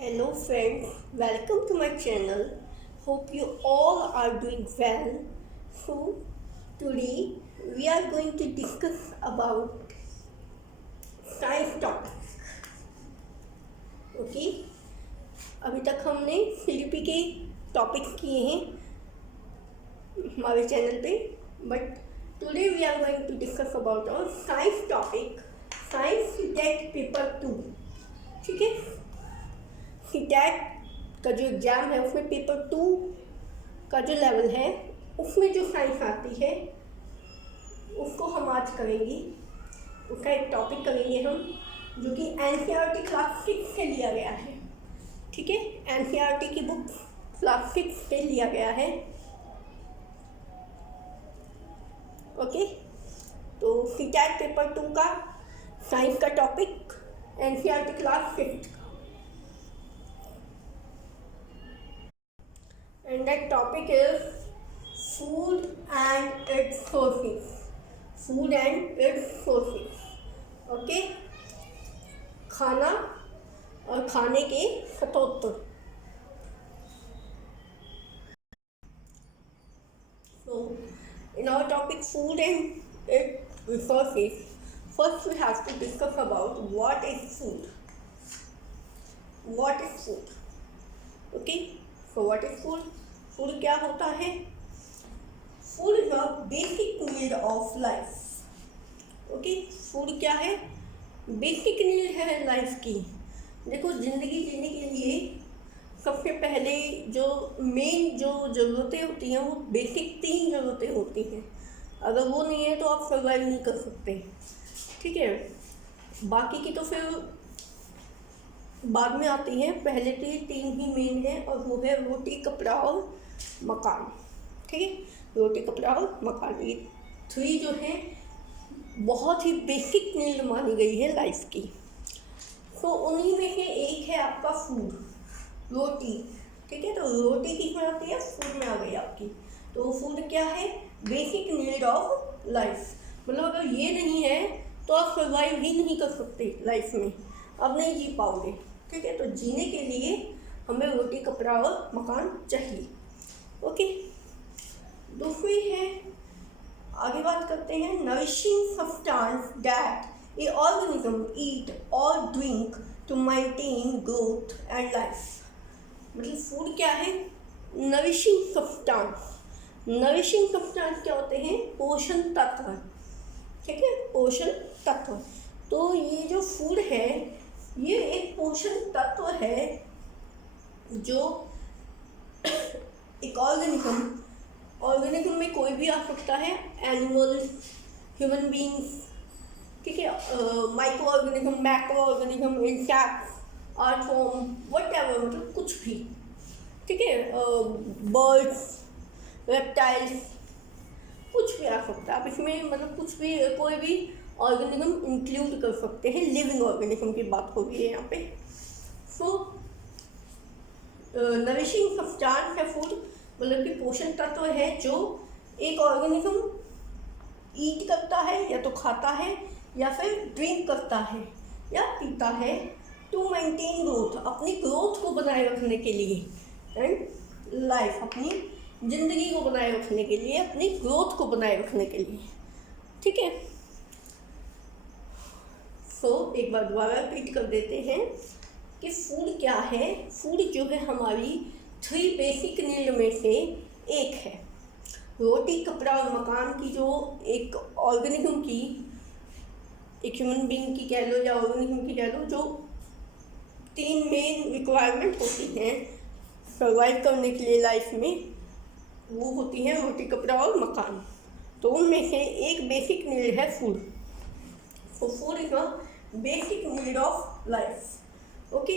Hello friends, welcome to my channel. Hope you all are doing well. So today we are going to discuss about science topic. Okay अभी तक हमने फिलिपी के topics किए हैं हमारे channel पे, but today we are going to discuss about our science topic, science TET paper 2. ठीक है, सीटेट का जो एग्ज़ाम है उसमें पेपर 2 का जो लेवल है उसमें जो साइंस आती है उसको हम आज करेंगे. उसका एक टॉपिक करेंगे हम जो कि एनसीईआरटी क्लास 6 से लिया गया है. ठीक है, एनसीईआरटी की बुक क्लास 6 से लिया गया है. ओके, तो सीटेट पेपर 2 का साइंस का topic NCERT class 6 and that topic is food and its sources. Food and its sources. Okay, खाना और खाने के स्रोत. So in our topic food and its resources, first we have to discuss about what is food. What is food? Okay, so what is food? Food क्या होता है? Food is a basic need of life. Okay, food क्या है? Basic need है life की. देखो, ज़िंदगी जीने के लिए सबसे पहले जो मेन जो ज़रूरतें होती हैं वो बेसिक 3 ज़रूरतें होती हैं. अगर वो नहीं है तो आप सर्वाइव नहीं कर सकते. ठीक है, बाकी की तो फिर बाद में आती हैं. पहले तो ये 3 ही मेन है और वो है रोटी, कपड़ा और मकान. ठीक है, रोटी, कपड़ा और मकान, ये 3 जो है बहुत ही बेसिक नीड मानी गई है लाइफ की. तो उन्हीं में से एक है आपका फूड, रोटी. ठीक है, तो रोटी किस में आती है? फूड में आ गई आपकी. तो फूड क्या है? Basic need of life. मतलब अगर ये नहीं है तो आप सर्वाइव ही नहीं कर सकते लाइफ में, अब नहीं जी पाओगे. ठीक है, तो जीने के लिए हमें रोटी, कपड़ा और मकान चाहिए. ओके, दूसरी है, आगे बात करते हैं, nourishing substance that a organism eat और drink to maintain growth and life. मतलब फूड क्या है? Nourishing substance. नरिशिंग सब्सटेंस क्या होते हैं? पोषण तत्व. ठीक है, पोषण तत्व. तो ये जो फूड है ये एक पोषण तत्व है जो एक ऑर्गेनिज्म में कोई भी आ सकता है. एनिमल, ह्यूमन बींग्स, ठीक है, micro organism, macro organism, insects, earthworm, whatever, मतलब कुछ भी. ठीक है, बर्ड्स, रेप्टाइल्स, कुछ भी आ सकता है. आप इसमें मतलब कुछ भी, कोई भी ऑर्गेनिज्म इंक्लूड कर सकते हैं. लिविंग ऑर्गेनिज्म की बात हो रही है यहाँ पे. सो नरिशिंग सब्सटेंस है फूड, मतलब कि पोषण तत्व है जो एक ऑर्गेनिज्म ईट करता है, या तो खाता है या फिर ड्रिंक करता है या पीता है, टू मेंटेन ग्रोथ, अपनी ग्रोथ को बनाए रखने के लिए, एंड लाइफ, अपनी ज़िंदगी को बनाए रखने के लिए, अपनी ग्रोथ को बनाए रखने के लिए. ठीक है, तो एक बार दोबारा रिपीट कर देते हैं कि फूड क्या है. फूड जो है हमारी 3 बेसिक नीड में से एक है. रोटी, कपड़ा और मकान की जो एक ऑर्गेनिज्म की, एक ह्यूमन बीइंग की कह लो या ऑर्गेनिज्म की कह लो, जो 3 मेन रिक्वायरमेंट होती हैं सर्वाइव करने के लिए लाइफ में, वो होती हैं रोटी, कपड़ा और मकान. तो उनमें से एक बेसिक नीड है फूड. तो food is a basic need of life. Okay,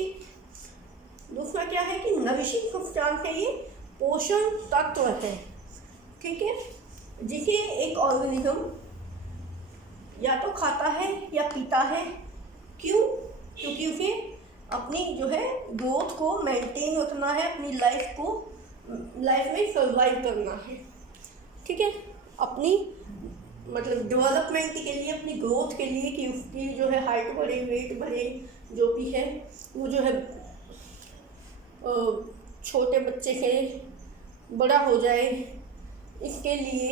दूसरा क्या है कि नरिशिंग सब्सटेंस है, ये पोषण तत्व है. ठीक है, जिसे एक ऑर्गेनिज्म या तो खाता है या पीता है. क्यों? क्योंकि उसे अपनी जो है ग्रोथ को मेंटेन रखना है, अपनी लाइफ में सर्वाइव करना है. ठीक है, अपनी मतलब डेवलपमेंट के लिए, अपनी ग्रोथ के लिए, कि उसकी जो है हाइट बढ़े, वेट बढ़े, जो भी है वो जो है छोटे बच्चे से बड़ा हो जाए इसके लिए,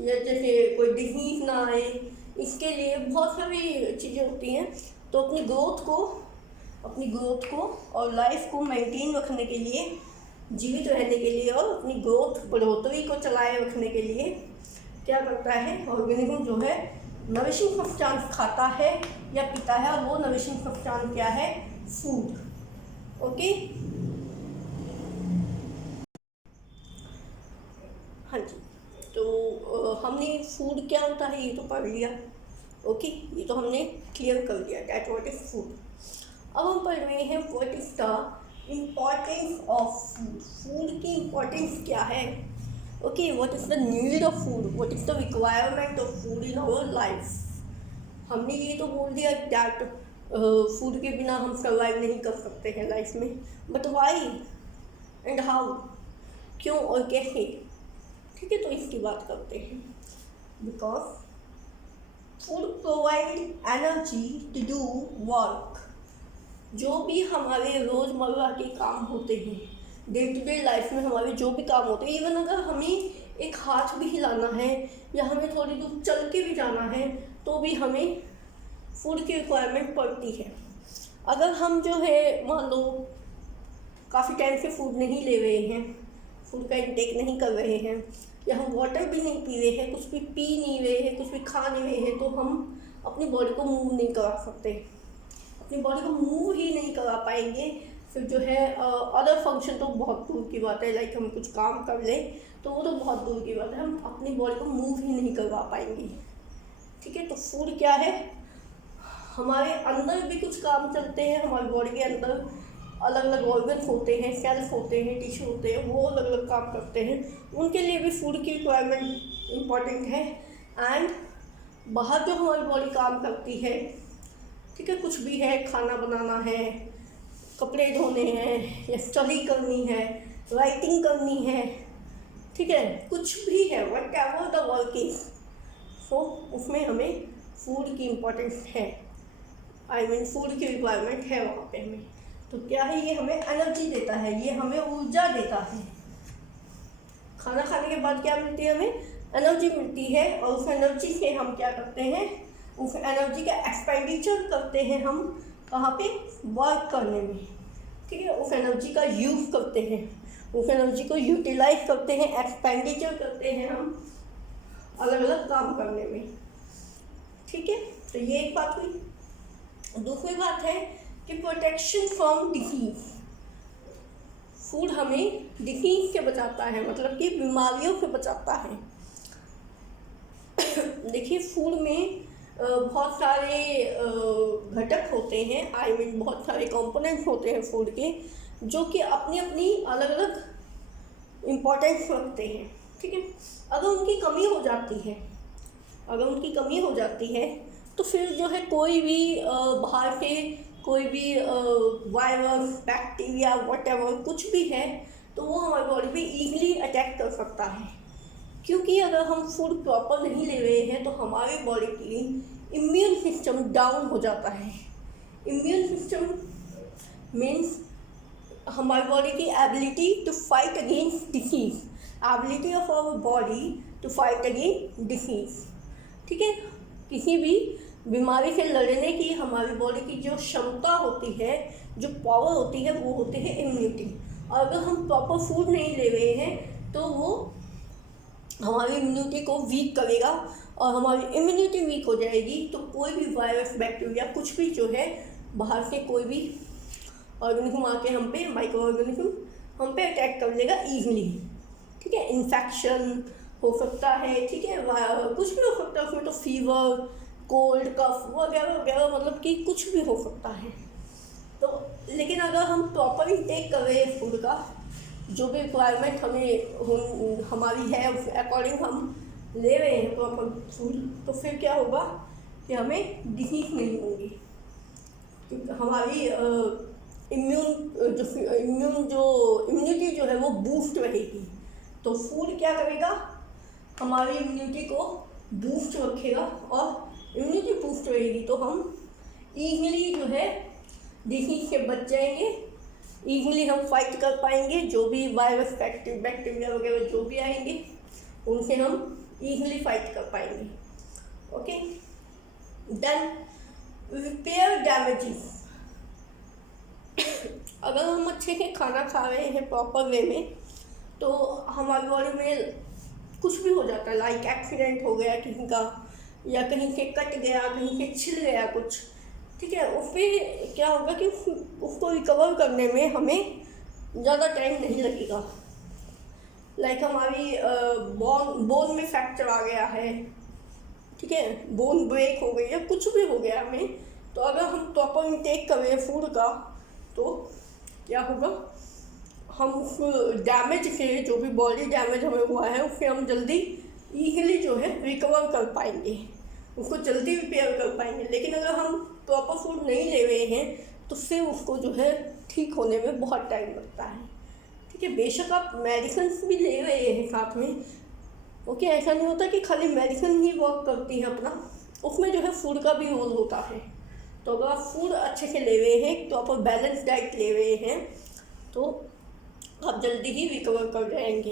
या जैसे कोई डिजीज ना आए इसके लिए बहुत सारी चीज़ें होती हैं। तो अपनी ग्रोथ को और लाइफ को मेंटेन रखने के लिए, जीवित रहने के लिए और अपनी ग्रोथ बढ़ोतरी को चलाए रखने के लिए क्या करता है ऑर्गेनिज्म जो है, नरिशिंग सब्सटेंस खाता है या पीता है। और वो नरिशिंग सब्सटेंस क्या है? फूड। ओके, हाँ जी। तो हमने फूड क्या होता है ये तो पढ़ लिया। ओके, ये तो हमने क्लियर कर दिया दैट व्हाट इज फूड। अब हम पढ़ रहे हैं what is the importance of food. Food की इम्पोर्टेंस क्या है? Okay, what is the need of food, what is the requirement of food in our life. हमने ये तो बोल दिया दैट फूड के बिना हम सर्वाइव नहीं कर सकते हैं लाइफ में, बट वाई एंड हाउ, क्यों और कैसे। ठीक है, तो इसकी बात करते हैं। Because food provide energy to do work. जो भी हमारे रोज़मर्रा के काम होते हैं, डे टू डे लाइफ में हमारे जो भी काम होते हैं, इवन अगर हमें एक हाथ भी हिलाना है या हमें थोड़ी दूर चल के भी जाना है तो भी हमें फूड की रिक्वायरमेंट पड़ती है। अगर हम जो है मान लो काफ़ी टाइम से फूड नहीं ले रहे हैं, फूड का इंटेक नहीं कर रहे हैं, या हम वाटर भी नहीं पी रहे हैं, कुछ भी पी नहीं रहे हैं, कुछ भी खा नहीं रहे हैं, तो हम अपनी बॉडी को मूव नहीं करा सकते। अपनी बॉडी को मूव ही नहीं करा पाएंगे फिर जो है अदर फंक्शन तो बहुत दूर की बात है, लाइक हम कुछ काम कर लें तो वो तो बहुत दूर की बात है, हम अपनी बॉडी को मूव ही नहीं करवा पाएंगे। ठीक है, तो फूड क्या है? हमारे अंदर भी कुछ काम चलते हैं, हमारी बॉडी के अंदर अलग अलग ऑर्गन्स होते हैं, सेल्स होते हैं, टिश्यू होते हैं, वो अलग अलग काम करते हैं, उनके लिए भी फूड की रिक्वायरमेंट इम्पॉर्टेंट है। एंड बाहर जो हमारी बॉडी काम करती है, ठीक है, कुछ भी है, खाना बनाना है, कपड़े धोने हैं, या स्टडी करनी है, राइटिंग करनी है, ठीक है, कुछ भी है, whatever the work is, so उसमें हमें फूड की इम्पोर्टेंस है, आई मीन फूड की रिक्वायरमेंट है वहाँ पे हमें। तो क्या है, ये हमें एनर्जी देता है, ये हमें ऊर्जा देता है। खाना खाने के बाद क्या मिलती है? हमें एनर्जी मिलती है, और उस एनर्जी से हम क्या करते हैं? उस एनर्जी का एक्सपेंडिचर करते हैं हम कहाँ पे? वर्क करने में। ठीक है, उस एनर्जी का यूज़ करते हैं, उस एनर्जी को यूटिलाइज करते हैं, एक्सपेंडिचर करते हैं हम अलग अलग काम करने में। ठीक है, तो ये एक बात हुई। दूसरी बात है कि प्रोटेक्शन फ्रॉम डिसीज। फूड हमें डिसीज से बचाता है, मतलब कि बीमारियों से बचाता है। देखिए, फूड में बहुत सारे घटक होते हैं, आई मीन बहुत सारे कंपोनेंट्स होते हैं फूड के, जो कि अपनी अपनी अलग अलग इम्पोर्टेंस रखते हैं। ठीक है, अगर उनकी कमी हो जाती है तो फिर जो है कोई भी बाहर के कोई भी वायरस, बैक्टीरिया, व्हाटएवर कुछ भी है तो वो हमारी बॉडी पे इजीली अटैक कर सकता है। क्योंकि अगर हम फूड प्रॉपर नहीं ले रहे हैं तो हमारी बॉडी की इम्यून सिस्टम डाउन हो जाता है। इम्यून सिस्टम मीन्स हमारी बॉडी की ability to fight against disease, ability of our body to fight against disease. ठीक है, किसी भी बीमारी से लड़ने की हमारी बॉडी की जो क्षमता होती है, जो पावर होती है, वो होती है इम्यूनिटी। और अगर हम प्रॉपर फूड नहीं ले रहे हैं तो वो हमारी इम्यूनिटी को वीक करेगा, और हमारी इम्यूनिटी वीक हो जाएगी तो कोई भी वायरस, बैक्टीरिया, कुछ भी जो है बाहर से कोई भी ऑर्गेनिज्म आके हम पे, माइक्रो ऑर्गेनिज्म हम पे अटैक कर लेगा ईजिली। ठीक है, इन्फेक्शन हो सकता है, ठीक है, कुछ भी हो सकता है उसमें, तो फीवर, कोल्ड, कफ वगैरह वगैरह, मतलब कि कुछ भी हो सकता है। तो लेकिन अगर हम प्रॉपर इंटेक कर रहे हैं फूड का, जो भी रिक्वायरमेंट हमारी है उस अकॉर्डिंग हम ले रहे हैं प्रॉपर फूड, तो फिर क्या होगा कि हमें डिसीज नहीं होगी, क्योंकि हमारी इम्यूनिटी जो है वो बूस्ट रहेगी। तो फूड क्या करेगा? हमारी इम्यूनिटी को बूस्ट रखेगा, और इम्यूनिटी बूस्ट रहेगी तो हम ईजिली जो है डिसीज से बच जाएंगे, ईजिली हम फाइट कर पाएंगे, जो भी वायरस बैक्टीरिया वगैरह जो भी आएंगे उनसे हम ईजिली फाइट कर पाएंगे। Okay, then repair damages. अगर हम अच्छे से खाना खा रहे हैं प्रॉपर वे में, तो हमारी बॉडी में कुछ भी हो जाता है, लाइक एक्सीडेंट हो गया किसी का, या कहीं से कट गया, कहीं से छिल गया कुछ, ठीक है, उस पर क्या होगा कि उसको रिकवर करने में हमें ज़्यादा टाइम नहीं लगेगा। लाइक हमारी बोन में फ्रैक्चर आ गया है, ठीक है, बोन ब्रेक हो गई या कुछ भी हो गया हमें, तो अगर हम प्रॉपर इंटेक करें फूड का, तो क्या होगा, हम उस डैमेज से, जो भी बॉडी डैमेज हमें हुआ है, उससे हम जल्दी ईजिली जो है रिकवर कर पाएंगे, उसको जल्दी रिपेयर कर पाएंगे। लेकिन अगर हम प्रॉपर फूड नहीं ले रहे हैं तो फिर उसको जो है ठीक होने में बहुत टाइम लगता है, ठीक है। बेशक आप मेडिसिन भी ले रहे हैं साथ में, ओके, ऐसा नहीं होता कि खाली मेडिसिन ही वर्क करती है अपना, उसमें जो है फूड का भी रोल होता है। तो अगर आप फूड अच्छे से ले रहे हैं, प्रॉपर बैलेंस डाइट ले रहे हैं, तो आप जल्दी ही रिकवर कर जाएंगे।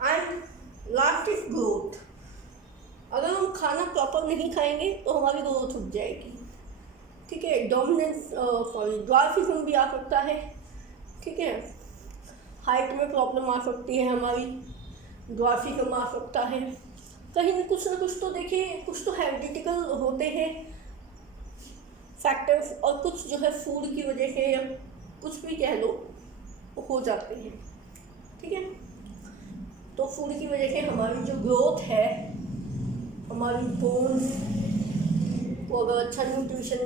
And last is growth. अगर हम खाना प्रॉपर नहीं खाएंगे तो हमारी ग्रोथ रुक जाएगी, ठीक है। ड्वार्फिज्म भी आ सकता है, ठीक है, हाइट में प्रॉब्लम आ सकती है हमारी, ड्वार्फिज्म आ सकता है, कहीं कुछ ना कुछ तो देखिए, कुछ तो हेरिडिटिकल होते हैं फैक्टर्स, और कुछ जो है फूड की वजह से या कुछ भी कह लो हो जाते हैं, ठीक है। तो फूड की वजह से हमारी जो ग्रोथ है, हमारी बोन्स को अगर अच्छा न्यूट्रिशन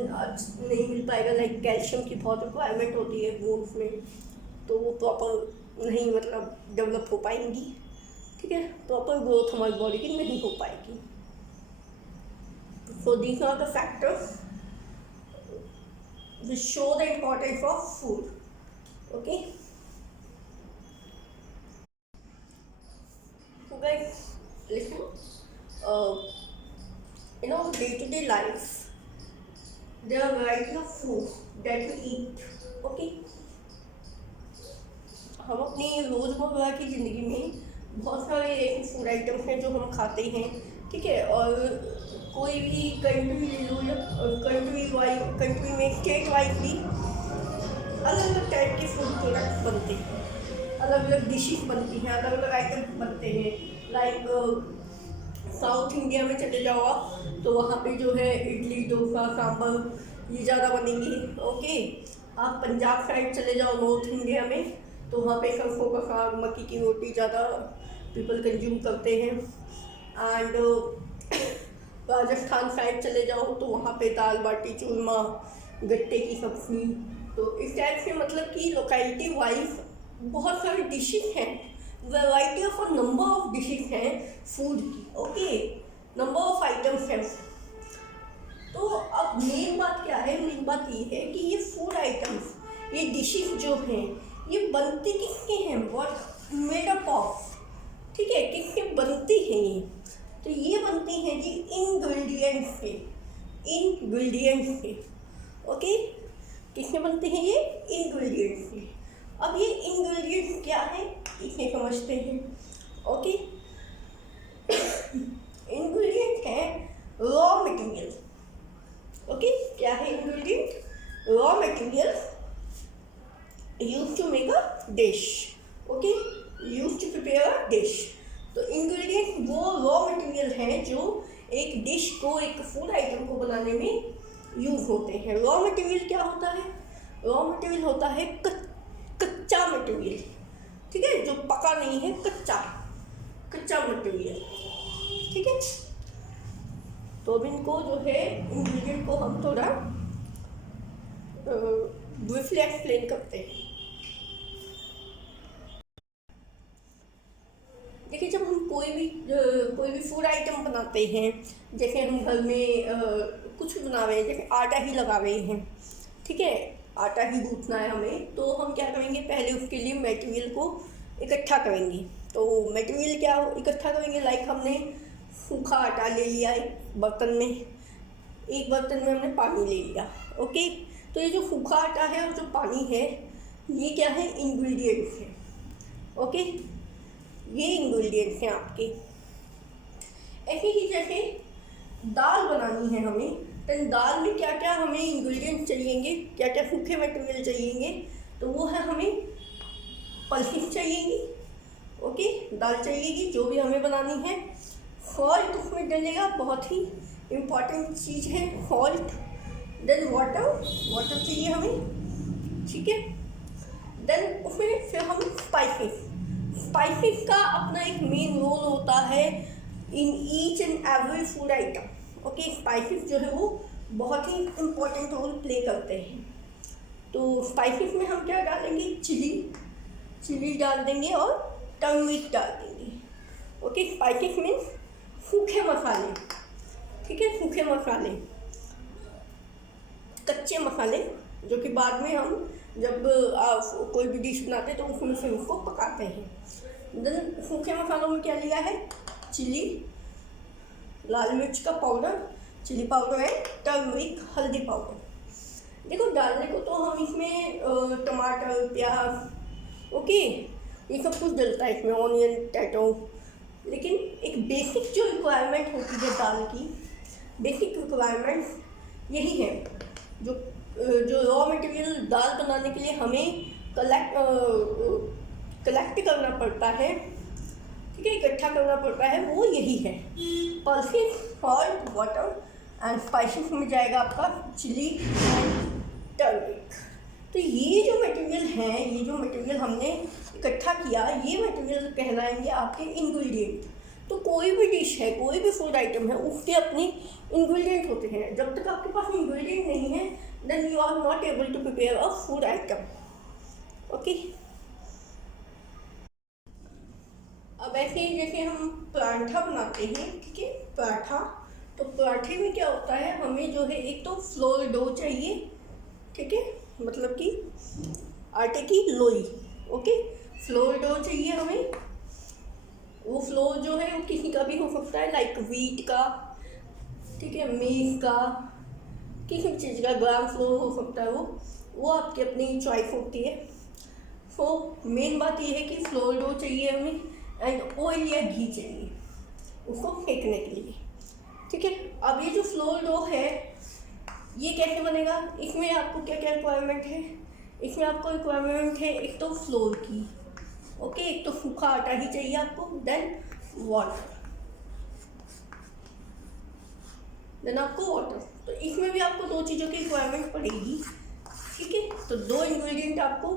नहीं मिल पाएगा, लाइक कैल्शियम की बहुत रिक्वायरमेंट होती है बोन्स में, तो वो प्रॉपर नहीं मतलब डेवलप हो पाएंगी, ठीक है, प्रॉपर ग्रोथ हमारी बॉडी की नहीं हो पाएगी। So these are the factors which show the importance of food. Okay, so guys, listen, in our day-to-day life there are variety of food that we eat. Okay, हम अपनी रोज़मर्रा की ज़िंदगी में बहुत सारे ऐसे फूड आइटम्स हैं जो हम खाते हैं, ठीक है। और कोई भी कंट्री ले लो या कंट्री में स्टेट वाइज भी अलग अलग टाइप के फूड प्रोडक्ट्स बनते हैं, अलग अलग डिशेस बनती हैं, अलग अलग आइटम्स बनते हैं। लाइक साउथ इंडिया में चले जाओ आप, तो वहाँ पे जो है इडली, डोसा, सांभर ये ज़्यादा बनेंगी। ओके, आप पंजाब साइड चले जाओ नॉर्थ इंडिया में, तो वहाँ पे सरसों का साग, मक्की की रोटी ज़्यादा पीपल कंज्यूम करते हैं। एंड राजस्थान साइड चले जाओ तो वहाँ पे दाल बाटी चूरमा, गट्टे की सब्जी। तो इस टाइप से मतलब कि लोकेलिटी वाइज बहुत सारी डिशेस हैं, variety of number of dishes हैं फूड की। ओके, नंबर ऑफ आइटम्स हैं। तो अब मेन बात क्या है, मेन बात ये है कि ये फूड आइटम्स, ये डिशेस जो हैं, ये बनती किसके हैं, व्हाट मेड अप ऑफ, ठीक है, किससे बनती हैं ये। तो ये बनती हैं जी इंग्रेडिएंट्स से, इंग्रेडिएंट्स से। ओके, किससे बनते हैं ये, इंग्रेडिएंट्स से। अब ये इंग्रेडिएंट्स क्या है इसे समझते हैं। ओके, इंग्रेडिएंट है रॉ मटेरियल। ओके, क्या है ingredient, raw material use to make a dish. Okay, use to prepare a dish. तो इंग्रेडिएंट वो रॉ मटेरियल हैं जो एक डिश को, एक फूड आइटम को बनाने में यूज होते हैं। रॉ मटेरियल क्या होता है, रॉ मटेरियल होता है कच्चा मटेरियल, ठीक है, जो पका नहीं है, कच्चा मटेरियल, ठीक है। तो अब इनको जो है इंग्रेडिएंट को हम थोड़ा ब्रीफली एक्सप्लेन करते हैं। देखिए, जब हम कोई भी फूड आइटम बनाते हैं, जैसे हम घर में कुछ बना रहे हैं, जैसे आटा ही लगा रहे हैं, ठीक है, आटा ही गूंथना है हमें, तो हम क्या करेंगे, पहले उसके लिए मटेरियल को इकट्ठा करेंगे। तो मटेरियल क्या इकट्ठा करेंगे, लाइक हमने सूखा आटा ले लिया एक बर्तन में, एक बर्तन में हमने पानी ले लिया। ओके, तो ये जो सूखा आटा है और जो पानी है ये क्या है, इंग्रेडिएंट्स हैं। ओके, ये इंग्रेडिएंट्स हैं आपके। ऐसे ही जैसे दाल बनानी है हमें, तो दाल में क्या क्या हमें इंग्रेडिएंट्स चाहिएंगे, क्या क्या सूखे मटेरियल चाहिएंगे, तो वो है हमें पल्सेस चाहिएगी। ओके, दाल चाहिएगी जो भी हमें बनानी है। सॉल्ट उसमें डलेगा, बहुत ही इम्पॉर्टेंट चीज़ है सॉल्ट। देन वाटर चाहिए हमें, ठीक है। देन उसमें फिर हम स्पाइसेस का अपना एक मेन रोल होता है in each and every food item. Okay, spices जो है वो बहुत ही इम्पोर्टेंट रोल प्ले करते हैं। तो स्पाइसेस में हम क्या डालेंगे, चिली डाल देंगे और टर्मरिक डाल देंगे। ओके, स्पाइसेस मीन्स सूखे मसाले, ठीक है, सूखे मसाले, कच्चे मसाले जो कि बाद में हम जब कोई भी डिश बनाते हैं तो उसमें से उसको पकाते हैं। देन सूखे मसालों में क्या लिया है, चिली, लाल मिर्च का पाउडर, चिली पाउडर है, टर्मरिक, हल्दी पाउडर। देखो डालने को तो हम इसमें टमाटर, प्याज, ओके, ये सब कुछ डलता है इसमें, ऑनियन, टैटो, लेकिन एक बेसिक जो रिक्वायरमेंट होती है दाल की, बेसिक रिक्वायरमेंट यही है। जो रॉ मटेरियल दाल बनाने के लिए हमें कलेक्ट करना पड़ता है, ठीक है, इकट्ठा करना पड़ता है, वो यही है, pulses, salt, water and spices में जाएगा आपका चिली एंड टर्मरिक। तो ये जो मटेरियल हैं, ये जो मटेरियल हमने इकट्ठा किया, ये मटेरियल कहलाएंगे आपके इंग्रेडिएंट। तो कोई भी डिश है, कोई भी फूड आइटम है, उसके अपने इंग्रेडिएंट होते हैं। जब तक आपके पास इंग्रेडिएंट नहीं है then you are not able to prepare a food item. Okay, अब ऐसे ही जैसे हम पराठा बनाते हैं, ठीक है, पराठा, तो पराठे में क्या होता है, हमें जो है एक तो फ्लोर डो चाहिए, ठीक है, मतलब कि आटे की लोई। ओके, फ्लोर डो चाहिए हमें। वो फ्लोर जो है वो किसी का भी हो सकता है, लाइक व्हीट का, ठीक है, मेज का, किसी चीज़ का, ग्राम फ्लोर हो सकता है, वो आपकी अपनी चॉइस होती है। सो मेन बात ये है कि फ्लोर डो चाहिए हमें एंड ऑयल या घी चाहिए उसको फेंकने के लिए, ठीक है। अब ये जो फ्लोर डो है ये कैसे बनेगा, इसमें आपको क्या क्या रिक्वायरमेंट है, इसमें आपको रिक्वायरमेंट है एक तो फ्लोर की, ओके, एक तो सूखा आटा ही चाहिए आपको, देन वाटर, देन आपको वाटर। तो इसमें भी आपको दो चीज़ों की रिक्वायरमेंट पड़ेगी, ठीक है। तो दो इंग्रेडिएंट आपको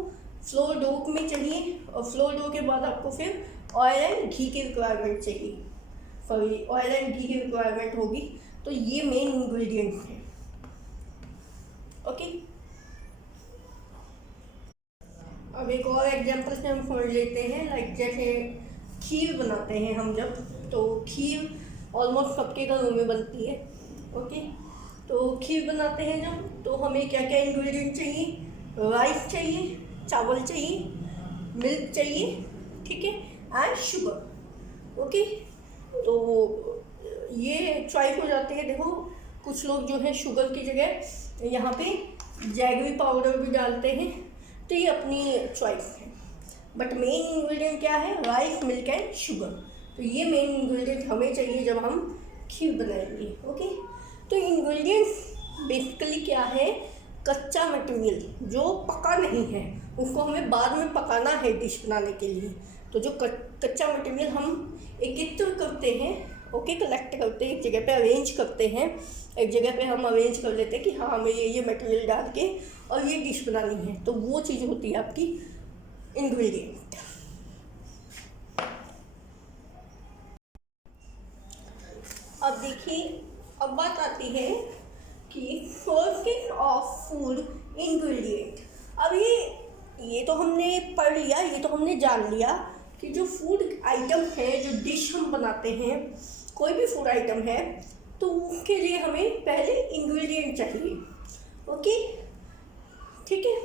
फ्लोर डो में चाहिए और फ्लोर डो के बाद आपको फिर ऑयल एंड घी की रिक्वायरमेंट चाहिए, सॉरी, ऑयल एंड घी की रिक्वायरमेंट होगी। तो ये मेन इंग्रेडिएंट्स हैं। ओके, अब एक और एग्जांपल से हम समझ लेते हैं, लाइक जैसे खीर बनाते हैं हम जब, तो खीर ऑलमोस्ट सबके घरों में बनती है। ओके, तो खीर बनाते हैं जब, तो हमें क्या क्या इंग्रेडिएंट चाहिए, राइस चाहिए, चावल चाहिए, मिल्क चाहिए, ठीक है, एंड शुगर। ओके, तो ये चॉइस हो जाती है। देखो कुछ लोग जो है शुगर की जगह यहाँ पे जैगरी पाउडर भी डालते हैं, तो ये अपनी चॉइस है, बट मेन इंग्रेडिएंट क्या है, राइस, मिल्क एंड शुगर। तो ये मेन इंग्रेडिएंट हमें चाहिए जब हम खीर बनाएंगे। ओके, तो इंग्रेडिएंट्स बेसिकली क्या है, कच्चा मटेरियल जो पका नहीं है, उसको हमें बाद में पकाना है डिश बनाने के लिए। तो जो कच्चा मटेरियल हम एकत्र करते हैं, ओके, कलेक्ट करते हैं, एक जगह पे अरेंज करते हैं, एक जगह पे हम अरेंज कर लेते हैं कि हाँ हमें ये मटेरियल डाल के और ये डिश बनानी है, तो वो चीज़ होती है आपकी इंग्रेडिएंट। अब देखिए, अब बात आती है कि सोर्सेस ऑफ फूड इंग्रेडिएंट। अब ये तो हमने पढ़ लिया, ये तो हमने जान लिया कि जो फूड आइटम है, जो डिश हम बनाते हैं, कोई भी फूड आइटम है, तो उसके लिए हमें पहले इंग्रेडिएंट चाहिए। ओके, ठीक है,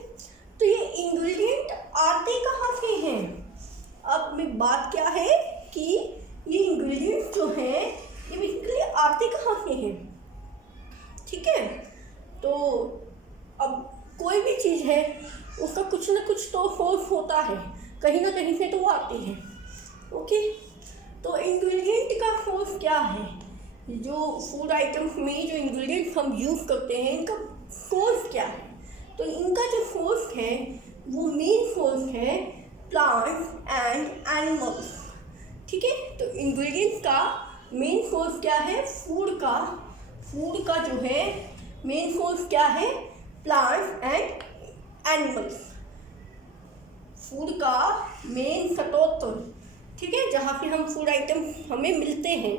तो ये इंग्रेडिएंट आते कहाँ से हैं। अब में बात क्या है कि ये इंग्रेडिएंट जो हैं ये बेसिकली आते कहाँ से हैं, ठीक है उसका कुछ ना कुछ तो सोर्स होता है, कहीं ना कहीं से तो वो आती है। ओके, तो इंग्रेडिएंट का सोर्स क्या है? जो फूड आइटम्स में जो इंग्रेडिएंट्स हम यूज़ करते हैं इनका सोर्स क्या है? तो इनका जो सोर्स है वो मेन सोर्स है प्लांट्स एंड एनिमल्स। ठीक है, तो इंग्रेडिएंट का मेन सोर्स क्या है? फूड का जो है मेन सोर्स क्या है? Plants and animals. फूड का मेन स्रोत, ठीक है, जहाँ पे हम फूड आइटम हमें मिलते हैं,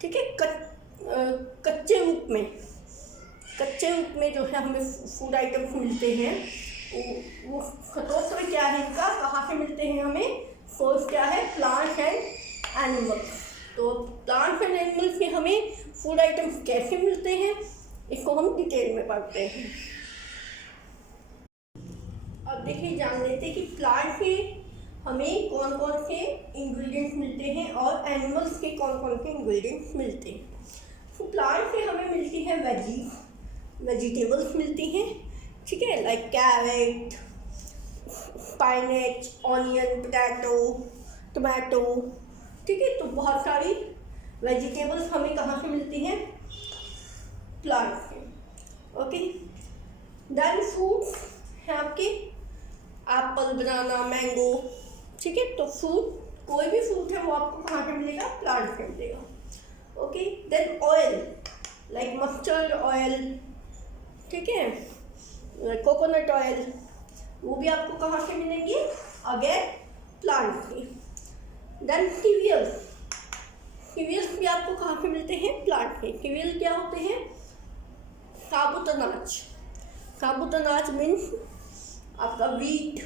ठीक है, कच्चे रूप में जो है हमें फूड आइटम्स मिलते हैं, वो स्रोत क्या है इनका, कहाँ से मिलते हैं हमें? सोर्स क्या है? Plants and animals. तो प्लांट्स एंड एनिमल्स से हमें फूड आइटम्स कैसे मिलते हैं इसको हम डिटेल में पढ़ते हैं। अब देखिए, जान लेते हैं कि प्लांट से हमें कौन कौन से इंग्रेडिएंट्स मिलते हैं और एनिमल्स के कौन कौन से इंग्रेडिएंट्स मिलते हैं। तो प्लांट से हमें मिलती है वेजिटेबल्स मिलती हैं, ठीक है, लाइक कैरेट, स्पाइनेच, ऑनियन, टमाटो, ठीक है। तो बहुत सारी वेजिटेबल्स हमें कहाँ से मिलती हैं? प्लांट से। ओके, देन फ्रूट्स हैं आपके एप्पल, बनाना, मैंगो, ठीक है। तो फ्रूट, कोई भी फ्रूट है वो आपको कहाँ से मिलेगा? प्लांट से मिलेगा। Okay, then oil like mustard oil, ठीक है, कोकोनट ऑयल, वो भी आपको कहाँ से मिलेंगे? अगेन प्लांट से। देन सीरियल्स भी आपको कहाँ से मिलते हैं? प्लांट से। सीरियल क्या होते हैं? साबुत अनाज मीन्स आपका वीट,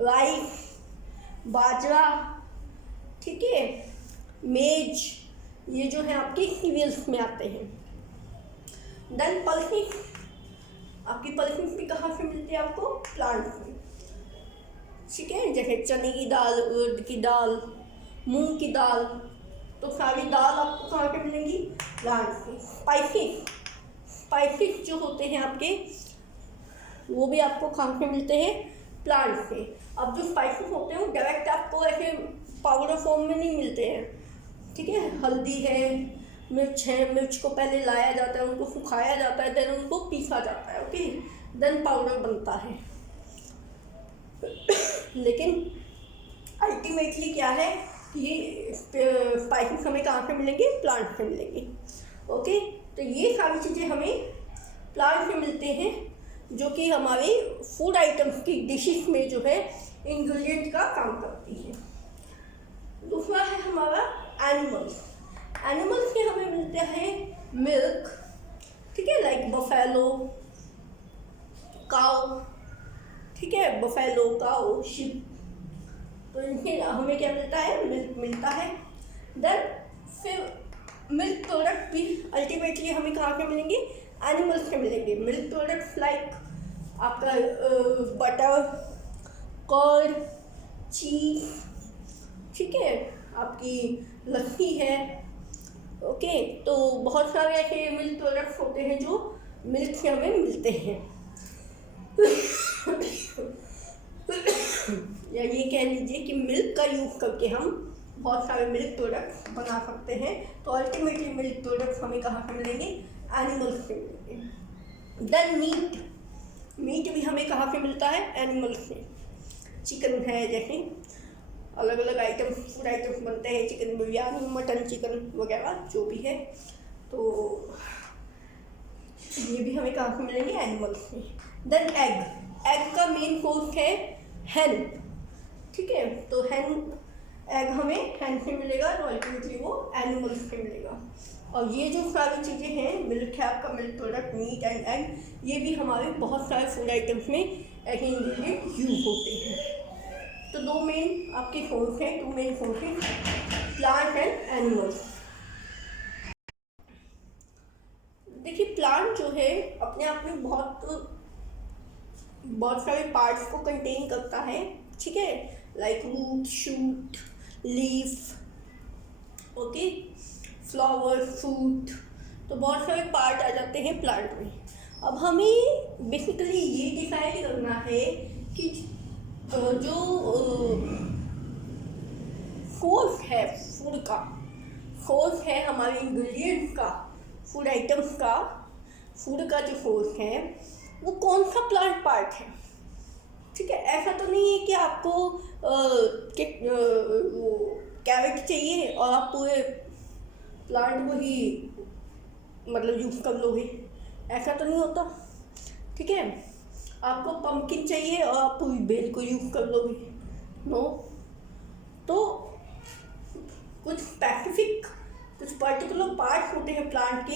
राइस, बाजरा, ठीक है, मेज, ये जो है आपके सीरियल्स में आते हैं। देन पल्सेस, आपकी पल्सेस भी कहाँ से मिलती है आपको? प्लांट से, ठीक है, जैसे चने की दाल, उड़द की दाल, मूंग की दाल, तो सारी दाल आपको कहाँ से मिलेंगी? प्लांट से। स्पाइसेस जो होते हैं आपके वो भी आपको कहाँ से मिलते हैं? प्लांट से। अब जो स्पाइसेस होते हैं वो डायरेक्ट आपको ऐसे पाउडर फॉर्म में नहीं मिलते हैं, ठीक है। हल्दी है, मिर्च है, मिर्च को पहले लाया जाता है, उनको सुखाया जाता है, देन उनको पीसा जाता है, ओके, देन पाउडर बनता है। लेकिन अल्टीमेटली क्या है कि ये स्पाइसेस हमें कहाँ से मिलेंगे? प्लांट से मिलेंगे। ओके, तो ये सारी चीज़ें हमें प्लांट से मिलते हैं जो कि हमारे फूड आइटम्स की डिशेस में जो है इंग्रेडिएंट का काम करती है। दूसरा है हमारा एनिमल्स से हमें मिलते हैं मिल्क, ठीक है, लाइक बफेलो, काउ, ठीक है, बफेलो, काउ, शिप, तो इनसे हमें क्या मिलता है? मिल्क मिलता है। देन फिर मिल्क प्रोडक्ट भी अल्टीमेटली हमें कहाँ से मिलेंगे? एनिमल्स से मिलेंगे। मिल्क प्रोडक्ट्स लाइक आपका बटर, कर्ड, चीज, ठीक है, आपकी लस्सी है, ओके। तो बहुत सारे ऐसे मिल्क प्रोडक्ट्स होते हैं जो मिल्क से हमें मिलते हैं। या ये कह लीजिए कि मिल्क का यूज़ करके हम बहुत सारे मिल्क प्रोडक्ट्स बना सकते हैं। तो अल्टीमेटली मिल्क प्रोडक्ट्स हमें कहाँ से मिलेंगे? एनिमल्स से मिलेंगे। देन मीट भी हमें कहाँ से मिलता है? एनिमल्स से। चिकन है, जैसे अलग अलग फूड आइटम्स बनते हैं, चिकन बिरयानी, मटन चिकन वगैरह जो भी है, तो ये भी हमें कहाँ से मिलेंगे? एनिमल्स से। देन एग का मेन सोर्स है हैन, ठीक है, तो एग हमें हैन से मिलेगा, तो अल्टीमेटली वो एनिमल्स से मिलेगा। और ये जो सारी चीज़ें हैं, मिल्क है आपका, milk product, meat and egg, ये भी हमारे बहुत सारे फूड आइटम्स में ऐसे इंग्रेडिएंट यूज होते हैं। तो दो मेन आपके सोर्स हैं, प्लांट एंड एनिमल्स। देखिए, प्लांट जो है अपने आप में बहुत सारे पार्ट्स को कंटेन करता है, ठीक है, like root, shoot, leaf, okay, flower, fruit, तो बहुत सारे पार्ट आ जाते हैं प्लांट में। अब हमें बेसिकली ये डिसाइड करना है कि जो सोर्स है फूड का, सोर्स है हमारे इंग्रेडिएंट्स का, फूड आइटम्स का, फूड का जो सोर्स है वो कौन सा प्लांट पार्ट है। ठीक है, ऐसा तो नहीं है कि आपको वो कैरेट चाहिए और आप पूरे प्लांट को ही मतलब यूज़ कर लोगे, ऐसा तो नहीं होता। ठीक है, आपको पम्पकिन चाहिए और आप पूरी बेल को यूज़ कर लोगे, नो। तो कुछ स्पेसिफिक, कुछ पर्टिकुलर पार्ट्स होते हैं प्लांट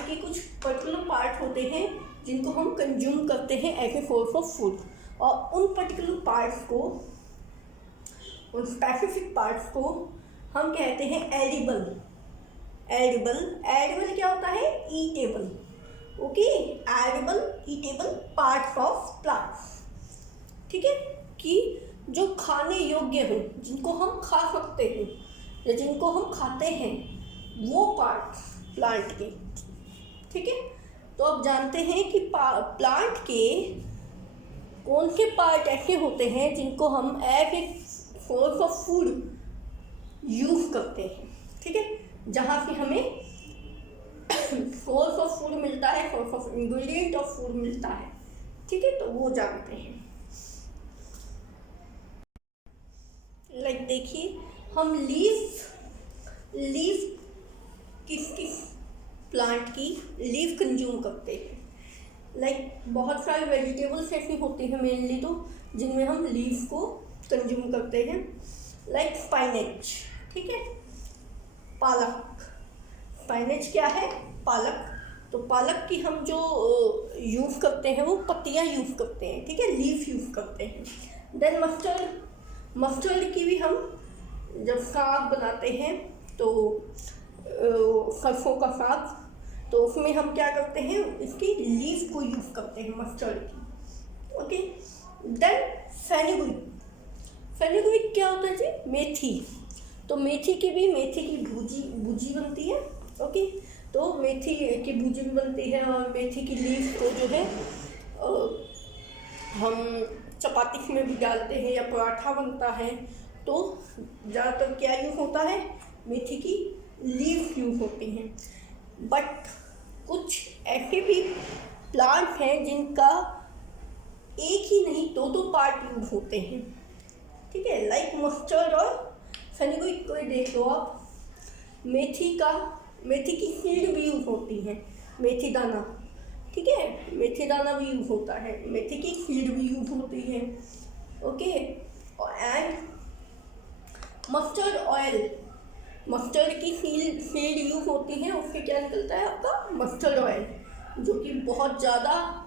के कुछ पर्टिकुलर पार्ट होते हैं जिनको हम कंज्यूम करते हैं as a source of food, और उन पर्टिकुलर पार्ट्स को, उन स्पेसिफिक पार्ट्स को हम कहते हैं एडिबल। एडिबल क्या होता है? Eatable. Okay, edible eatable parts of plants. ठीक है, कि जो खाने योग्य हो, जिनको हम खा सकते हैं या जिनको हम खाते हैं, वो पार्ट प्लांट के। ठीक है, तो आप जानते हैं कि प्लांट के कौन से पार्ट ऐसे होते हैं जिनको हम as a source of food use करते हैं। ठीक है, जहाँ से हमें सोर्स ऑफ फूड मिलता है, source of ingredient of food मिलता है। ठीक है, तो वो जानते हैं। लाइक देखिए, हम लीफ किस प्लांट की लीफ कंज्यूम करते हैं। लाइक बहुत सारे वेजिटेबल्स ऐसी होती हैं मेनली तो, जिनमें हम लीफ को कंज्यूम करते हैं। लाइक स्पाइनेच। ठीक है, पालक। स्पाइनेच क्या है? पालक। तो पालक की हम जो यूज़ करते हैं वो पत्तियाँ यूज़ करते हैं। ठीक है, लीफ यूज़ करते हैं। देन मस्टर्ड की भी हम जब साग बनाते हैं तो सरसों का साग, तो उसमें हम क्या करते हैं, इसकी लीफ को यूज़ करते हैं, मस्टर्ड की। ओके, देन फेनुग्रीक क्या होता है जी? मेथी। तो मेथी की भुजी बनती है। ओके, तो मेथी की भुजी भी बनती है, और मेथी की लीफ को जो है हम चपाती में भी डालते हैं या पराठा बनता है, तो ज़्यादातर क्या यूज़ होता है? मेथी की लीफ यूज़ होती हैं। बट कुछ ऐसे भी प्लांट हैं जिनका एक ही नहीं दो पार्ट यूज़ होते हैं। ठीक है, लाइक मस्टर्ड और फेनुग्रीक को देख लो आप, मेथी की सीड भी यूज़ होती है, मेथी दाना। ठीक है, मेथी दाना भी यूज़ होता है, मेथी की सीड भी यूज़ होती है। ओके, एंड मस्टर्ड की सीड यूज़ होती है, उससे क्या निकलता है आपका? मस्टर्ड ऑयल, जो कि बहुत ज़्यादा,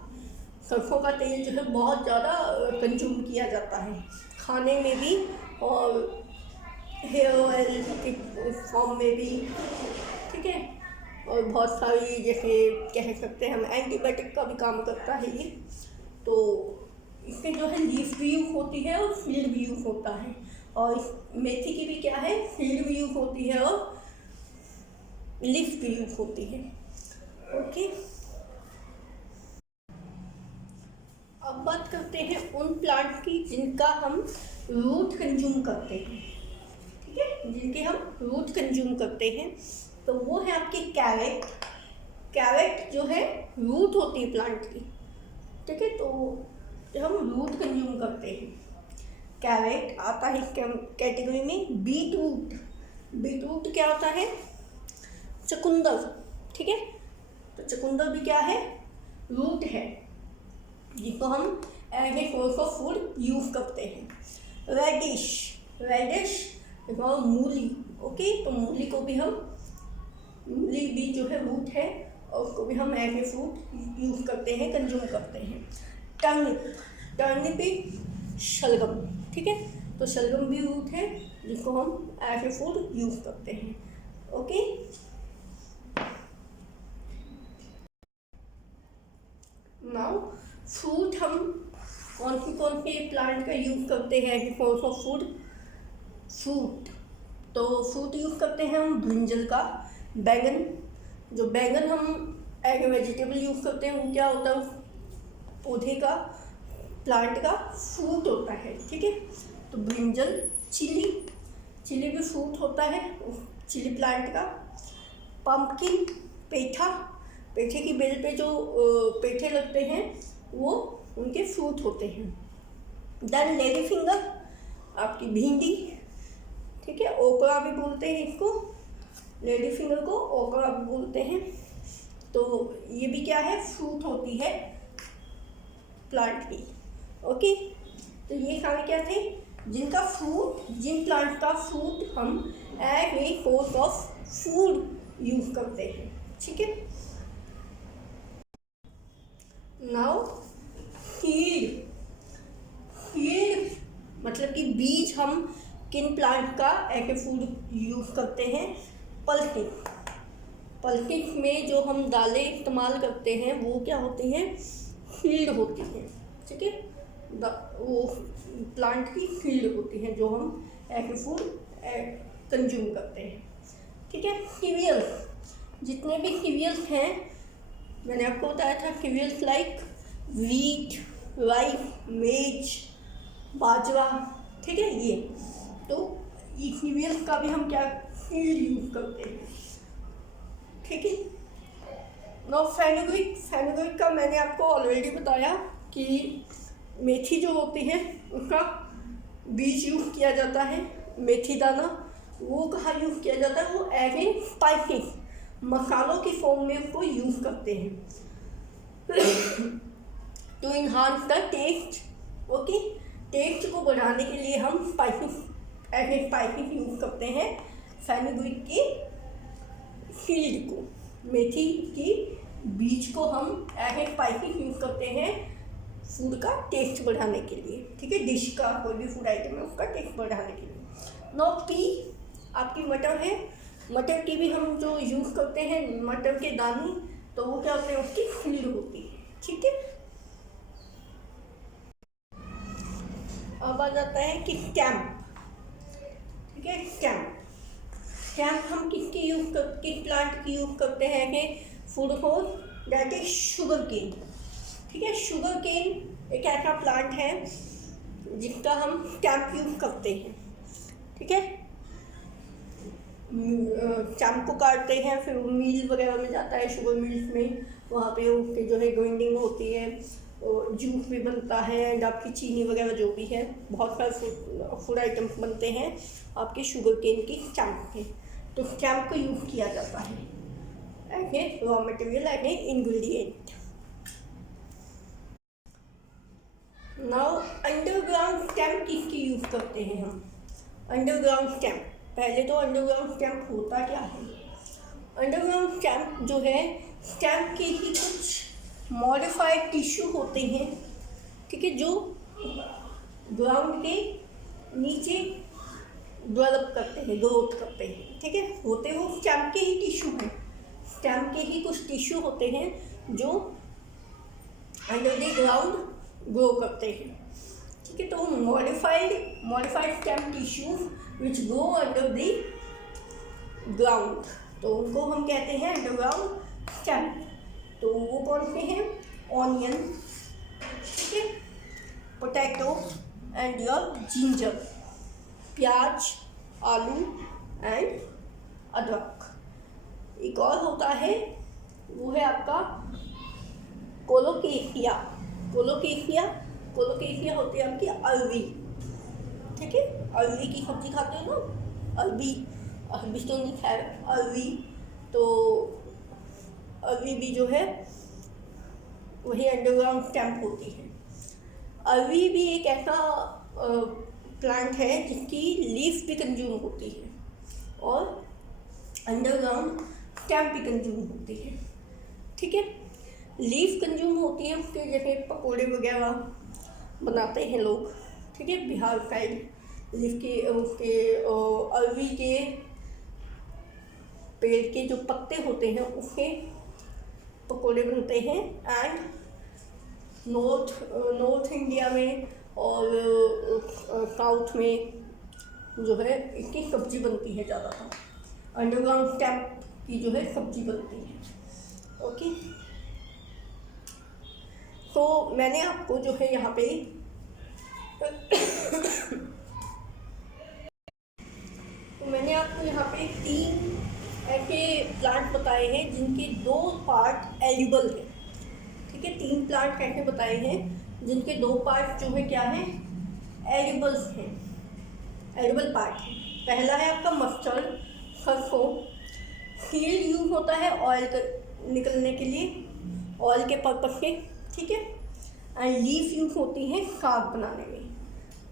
सरसों का तेल जो है बहुत ज़्यादा कंज्यूम किया जाता है खाने में भी, और हेयर ऑयल के फॉर्म में भी। ठीक है, और बहुत सारी, जैसे कह सकते हैं हम, एंटीबायोटिक का भी काम करता है ये। तो इसमें जो है लीफ भी यूज़ होती है और सीड भी यूज़ होता है, और मेथी की भी क्या है? सीड भी यूज़ होती है और लीफ भी यूज़ होती है। ओके, अब बात करते हैं उन प्लांट की जिनका हम रूट कंज्यूम करते हैं। ठीक है, जिनके हम रूट कंज्यूम करते हैं, तो वो है आपकी कैरेट जो है रूट होती है प्लांट की। ठीक है, तो जब हम रूट कंज्यूम करते हैं, कैरेट आता है इस कैटेगरी में। बीटरूट क्या होता है? चुकंदर। ठीक है, तो चुकंदर भी क्या है? रूट है, जिसको हम as a source of food use करते हैं। रेडिश मूली। ओके, तो मूली भी जो है रूट है, और उसको भी हम एज ए फूड यूज़ करते हैं, कंज्यूम करते हैं। टर्निप भी शलगम। ठीक है, तो शलगम भी रूट है, जिसको हम एज ए फूड यूज़ करते हैं। ओके, नाउ फ्रूट हम कौन से प्लांट का यूज़ करते हैं as a source of food? Fruit use करते हैं हम ब्रिंजल का, बैगन। जो बैगन हम एज ए वेजिटेबल यूज़ करते हैं, वो क्या होता है? पौधे का, प्लांट का फ्रूट होता है, ठीक है। तो ब्रिंजल, चिली भी फ्रूट होता है, चिली प्लांट का। पंपकिन, पेठे की बेल पे जो पेठे लगते हैं वो उनके फ्रूट होते हैं। देन लेडी फिंगर, आपकी भिंडी, ठीक है, ओकरा भी बोलते हैं इसको, लेडी फिंगर को ओकरा भी बोलते हैं। तो ये भी क्या है, फ्रूट होती है प्लांट की, ओके। तो ये सारे क्या थे, जिन प्लांट का फ्रूट हम as a source of food use करते हैं, ठीक है। नाउ सीड मतलब कि बीज हम किन प्लांट का एज ए फूड यूज करते हैं, पल्सेस में जो हम दालें इस्तेमाल करते हैं वो क्या होती हैं, सीड होती हैं, ठीक है। वो प्लांट की सीड होती हैं जो हम एज ए फूड कंज्यूम करते हैं, ठीक है। सीरियल्स, जितने भी सीरियल्स हैं, मैंने आपको बताया था सीरियल्स लाइक वीट, राइस, मेज, बाजरा, ठीक है। ये तो ये सीरियल्स का भी हम क्या सीड यूज करते हैं, ठीक है। नो फेनुग्रीक का मैंने आपको ऑलरेडी बताया कि मेथी जो होती है उसका बीज यूज किया जाता है, मेथी दाना, वो कहाँ यूज किया जाता है, वो एज ए स्पाइसेस, मसालों की फॉर्म में उसको यूज करते हैं to enhance the taste, okay. Taste को बढ़ाने के लिए हम एज ए स्पाइसेस यूज करते हैं फेनुग्रीक की सीड को, मेथी की बीज को हम एज ए स्पाइसेस यूज करते हैं फूड का टेस्ट बढ़ाने के लिए, ठीक है। डिश का कोई भी फूड आइटम है उसका टेस्ट बढ़ाने के लिए। नो पी, आपकी मटर है, मटर की भी हम जो यूज़ करते हैं, मटर के दाने, तो वो क्या होते हैं, उसकी सीड होती है, ठीक है। अब आ जाता है कि स्टैम्प, ठीक है। स्टैम्प हम किस प्लांट की यूज़ करते हैं कि food for, that is sugar cane, ठीक है। शुगर केन एक ऐसा प्लांट है जिसका हम स्टैम्प यूज करते हैं, ठीक है। स्टैम्प को काटते हैं, फिर मिल वगैरह में जाता है, शुगर मिल्स में, वहाँ पे उसके जो है ग्राइंडिंग होती है, जूस भी बनता है, एंड आपकी चीनी वगैरह जो भी है, बहुत सारे फूड आइटम्स बनते हैं आपके शुगर केन की स्टैम्प के। तो स्टैम्प को यूज किया जाता है as a raw material, as a ingredient. Now underground stamp किसकी यूज करते हैं हम, अंडरग्राउंड स्टैम्प। पहले तो अंडरग्राउंड स्टैम्प होता क्या है, अंडरग्राउंड स्टैम्प जो है, स्टैम्प के ही कुछ मॉडिफाइड टिश्यू होते हैं, ठीक है, जो ग्राउंड के नीचे डेवलप करते हैं, ग्रोथ करते हैं, ठीक है। होते वो स्टैम्प के ही टिश्यू हैं, स्टैम्प के ही कुछ टिश्यू होते हैं जो अंडर द ग्राउंड ग्रो करते हैं, ठीक है। तो modified stamp tissue which grow under the ground, तो उनको हम कहते हैं अंडरग्राउंड स्टैम्प। तो वो कौन से हैं, ऑनियन, ठीक है, पोटैटो एंड योर जिंजर, प्याज, आलू एंड अदरक। एक और होता है, वो है आपका कोलोकेशिया होती है आपकी अरवी, ठीक है। अरवी की सब्जी खाते हो ना, अरवी तो नहीं खाए, अरवी, तो अरवी भी जो है वही अंडरग्राउंड स्टैम्प होती है। अरवी भी एक ऐसा प्लांट है जिसकी लीफ भी कंज्यूम होती है और अंडरग्राउंड स्टैम्प भी कंज्यूम होती है, ठीक है। लीफ कंज्यूम होती है, उसके जैसे पकोड़े वगैरह बनाते हैं लोग, ठीक है, बिहार साइड लीफ के उसके अरवी के पेड़ के जो पत्ते होते हैं उसके पकोड़े बनते हैं। एंड नॉर्थ इंडिया में और साउथ में जो है इसकी सब्जी बनती है ज़्यादातर, अंडरग्राउंड स्टैम्प की जो है सब्जी बनती है, ओके। तो मैंने आपको जो है यहाँ पे तीन ऐसे प्लांट बताए हैं जिनके 2 पार्ट एडिबल हैं। ठीक है, 3 प्लांट ऐसे बताए हैं जिनके 2 पार्ट जो है क्या है, एडिबल्स हैं, एडिबल पार्ट है। पहला है आपका मस्टर्ड, सरसों। सीड यूज होता है ऑयल निकलने के लिए, ऑयल के पर्पज से। ठीक है, एंड लीफ यूज होती है साग बनाने में।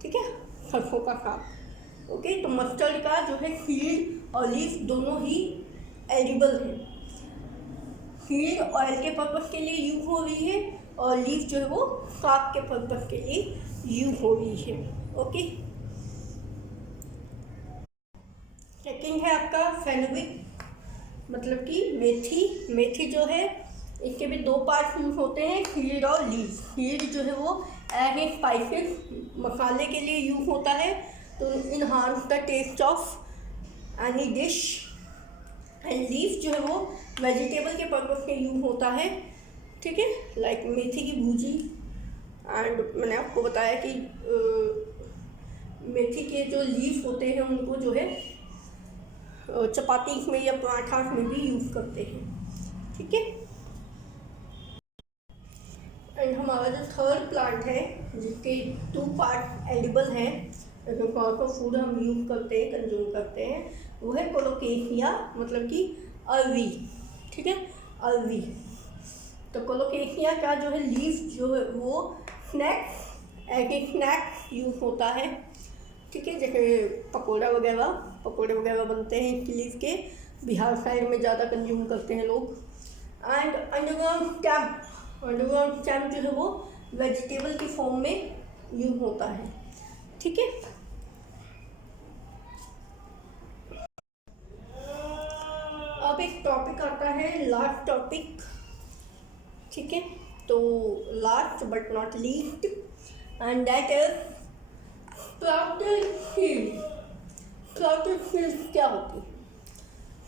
ठीक है, सरसों का साग। ओके, तो मस्टर्ड का जो है सीड और लीफ दोनों ही एडिबल है। सीड ऑयल के पर्पज के लिए यूज हो रही है और लीफ जो है वो साग के पर्पज के लिए यूज हो रही है। ओके, सेकेंड है आपका फेनुग्रीक, मतलब कि मेथी। मेथी जो है इसके भी 2 पार्ट यूज होते हैं, सीड और लीफ। सीड जो है वो एज ए स्पाइसेस मसाले के लिए यूज होता है, तो enhance the taste of any dish. And leaf जो है वो वेजिटेबल के पर्पज से यूज होता है। ठीक है, लाइक मेथी की भुजी। एंड मैंने आपको बताया कि मेथी के जो लीफ होते हैं उनको जो है चपाती में या पराठा में भी यूज करते हैं। ठीक है, एंड हमारा जो थर्ड प्लांट है जिसके 2 पार्ट एडिबल हैं, जो कौन सा फूड हम यूज करते हैं, कंज्यूम करते हैं, वो है कोलोकेशिया, मतलब कि अरवी। ठीक है, अरवी। तो कोलोकेशिया का जो है लीफ जो है वो snacks, as a snacks use होता है। ठीक है, जैसे पकौड़े वगैरह बनते हैं इसकी लीफ के, बिहार साइड में ज़्यादा कंज्यूम करते हैं लोग। एंड अंडरग्राउंड स्टैम्प जो है वो वेजिटेबल की फॉर्म में यूज होता है। ठीक है, अब एक टॉपिक आता है, लास्ट टॉपिक। ठीक है, तो last but not least, and that is sprouted seeds. Sprouted seeds क्या होती है?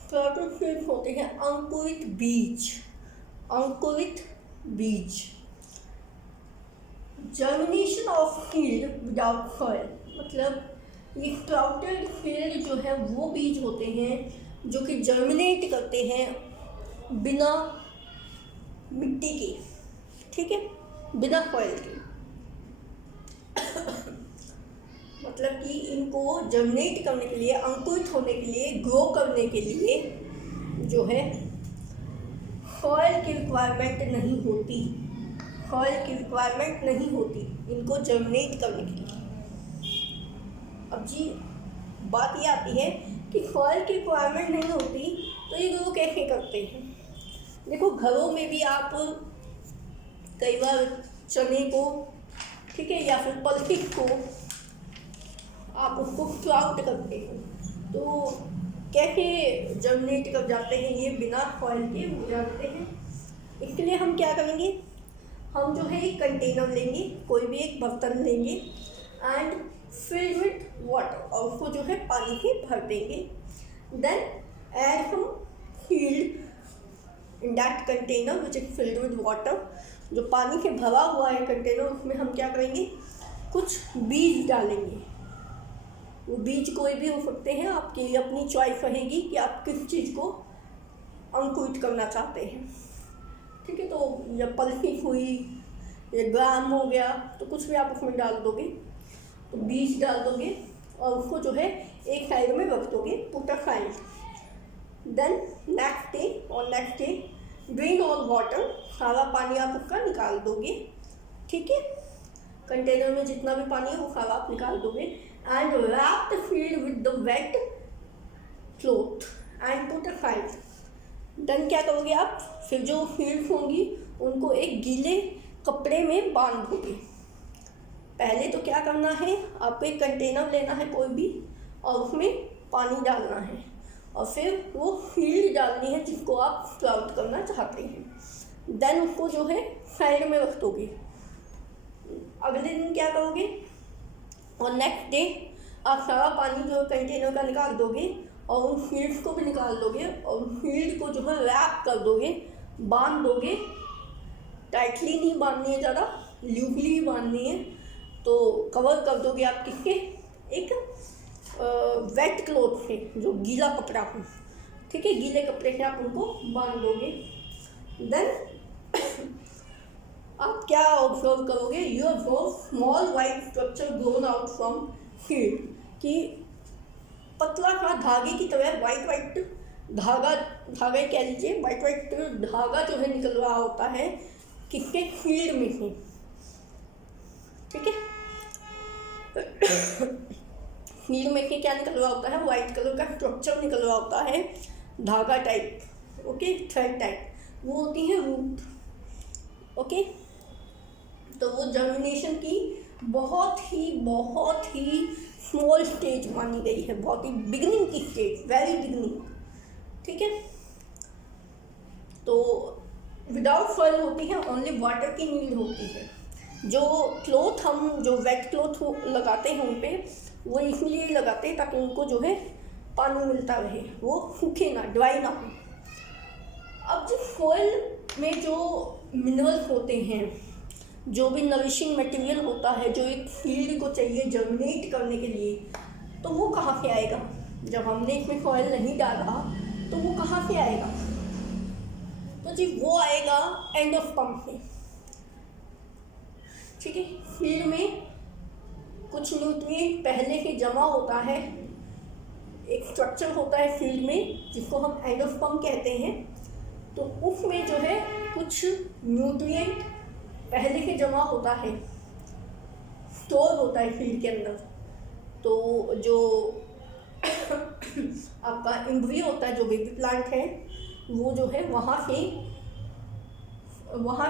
स्प्राउटेड सीड्स होते हैं अंकुरित बीज। अंकुरित बीज, germination of seed without soil, मतलब ये स्प्राउटेड सीड जो है वो बीज होते हैं जो कि जर्मिनेट करते हैं बिना मिट्टी के। ठीक है, बिना सॉइल के। मतलब कि इनको जर्मिनेट करने के लिए, अंकुरित होने के लिए, ग्रो करने के लिए जो है सॉइल की रिक्वायरमेंट नहीं होती। सॉइल की रिक्वायरमेंट नहीं होती इनको जर्मिनेट करने के लिए। अब जी बात ये आती है कि सॉइल की रिक्वायरमेंट नहीं होती तो ये ग्रो कैसे करते हैं? देखो, घरों में भी आप कई बार चने को, ठीक है, या फिर पल्किक को आप उसको स्प्राउट करते हैं, तो कैसे जर्मिनेट कर जाते हैं ये बिना सॉइल के हो जाते हैं। इसके लिए हम क्या करेंगे, हम जो है एक कंटेनर लेंगे, कोई भी एक बर्तन लेंगे एंड फिल विथ वाटर, और उसको जो है पानी से भर देंगे। Then add some seed in that container which is filled with water. जो पानी से भरा हुआ है कंटेनर, उसमें हम क्या करेंगे, कुछ बीज डालेंगे। वो बीज कोई भी हो सकते हैं, आपके लिए अपनी चॉइस रहेगी कि आप किस चीज़ को अंकुरित करना चाहते हैं। ठीक है, तो या पल्सी हुई या ग्राम हो गया, तो कुछ भी आप उसमें डाल दोगे, तो बीज डाल दोगे और उसको जो है एक साइड में रख दोगे, put side. Then next day drain all water, सारा पानी आप उसका निकाल दोगे। ठीक है, कंटेनर में जितना भी पानी है वो सारा आप निकाल दोगे। And wrap the seed with the wet cloth and put side. Then क्या करोगे आप, फिर जो सीड्स होंगी उनको एक गीले कपड़े में बांध दोगे। पहले तो क्या करना है, आपको एक कंटेनर लेना है कोई भी, और उसमें पानी डालना है, और फिर वो सीड डालनी है जिसको आप स्प्राउट करना चाहते हैं। देन उसको जो है साइड में रख दोगे। अगले दिन क्या करोगे, और नेक्स्ट डे आप सारा पानी जो कंटेनर का निकाल दोगे और उन सीड्स को भी निकाल दोगे और सीड को जो है रैप कर दोगे, बांध दोगे टाइट टाइटली नहीं बांधनी है, ज़्यादा लूजली ही बांधनी है। तो कवर कर दोगे आप किसके, एक वेट क्लॉथ से, जो गीला कपड़ा हो, ठीक है, गीले कपड़े से आप उनको बांध दोगे। देन आप क्या ऑब्जर्व करोगे, you observe small white structure grown out from sheet, कि पतला सा धागे की तरह वाइट धागा कह लीजिए, वाइट धागा जो है निकल रहा होता है किसके, फील्ड में से, ठीक है। फील्ड में से क्या निकल रहा होता है, वाइट कलर का स्ट्रक्चर निकल रहा होता है, धागा टाइप, ओके, थ्रेड टाइप, वो होती है रूट, ओके। तो वो जर्मिनेशन की बहुत ही स्मॉल स्टेज मानी गई है, बहुत ही बिगिनिंग की स्टेज, वेरी बिगिनिंग, ठीक है। तो विदाउट सॉइल होती है, ओनली वाटर की नीड होती है। जो क्लॉथ हम जो वेट क्लॉथ लगाते हैं उन पे, वो इसलिए लगाते हैं ताकि उनको जो है पानी मिलता रहे, वो सूखे ना, ड्राई ना हो। अब जो सॉइल में जो मिनरल्स होते हैं, जो भी नरिशिंग मटेरियल होता है, जो एक फील्ड को चाहिए जर्मिनेट करने के लिए, तो वो कहाँ से आएगा, जब हमने इसमें सॉइल नहीं डाला तो वो कहाँ से आएगा, तो जी वो आएगा एंडोस्पर्म से, ठीक है। फील्ड में कुछ न्यूट्रिएंट पहले से जमा होता है, एक स्ट्रक्चर होता है फील्ड में जिसको हम एंडोस्पर्म कहते हैं। तो उसमें जो है कुछ न्यूट्रिएंट पहले से जमा होता है, स्टोर होता है फील्ड के अंदर। तो जो आपका एम्ब्रियो होता है, जो बेबी प्लांट है, वो जो है वहाँ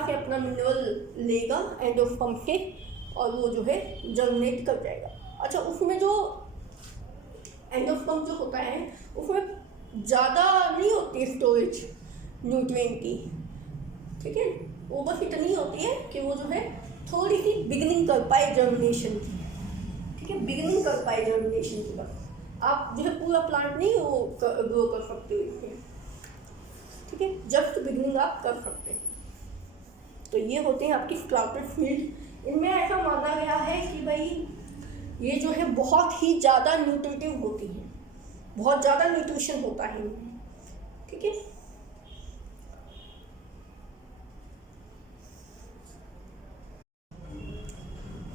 से अपना मिनरल लेगा एंडोस्पर्म से, और वो जो है जर्मिनेट कर जाएगा। अच्छा, उसमें जो एंडोस्पर्म जो होता है उसमें ज़्यादा नहीं होती है स्टोरेज न्यूट्रिएंट की, ठीक है, वो बस इतनी होती है कि वो जो है थोड़ी सी बिगिनिंग कर पाए जर्मिनेशन की, ठीक है, बिगिनिंग कर पाए जर्मिनेशन की। बस आप जो है पूरा प्लांट नहीं वो ग्रो कर सकते हो इसमें, ठीक है, जस्ट बिगिनिंग आप कर सकते हैं। तो ये होते हैं आपकी स्प्लाउटेड फील्ड। इनमें ऐसा माना गया है कि भाई ये जो है बहुत ही ज़्यादा न्यूट्रिटिव होती हैं, बहुत ज़्यादा न्यूट्रिशन होता है इनमें, ठीक है।